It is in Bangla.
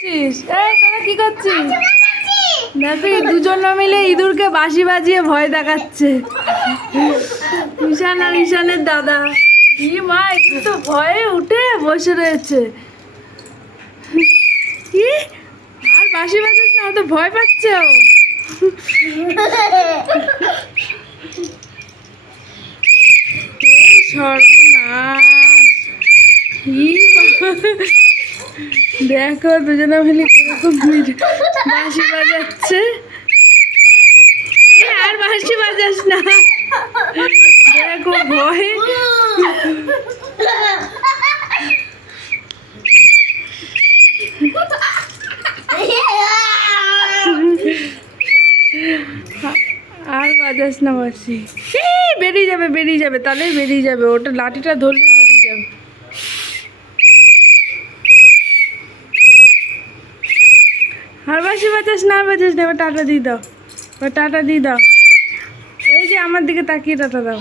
করছিস? এই তোরা কি করছিস? দেখো এই দুজন মিলে ইঁদুরকে বাঁশি বাজিয়ে ভয় দেখাচ্ছে। ঈশান আর ঈশানের দাদা। কি মা কিন্তু ভয়ে উঠে বসে রয়েছে। কি? আর বাঁশি বাজিস না তো ভয় পাচ্ছে। ও সর্বনাশ। দেখো দুজনে মিলে কীরকম বাঁশি বাজাচ্ছে। আর বাঁশি বাজাস না। দেখো ভয়ে। আর বাজাস না এই, বেরিয়ে যাবে বেরিয়ে যাবে তাহলেই বেরিয়ে যাবে। ওটা লাঠিটা ধরলেই বেরিয়ে যাবে আর বাসি বাঁচাস না বাঁচাস না এবার টাটা দিয়ে দাও। টাটা দিয়ে দাও। এই যে আমার দিকে তাকিয়ে টাটা দাও।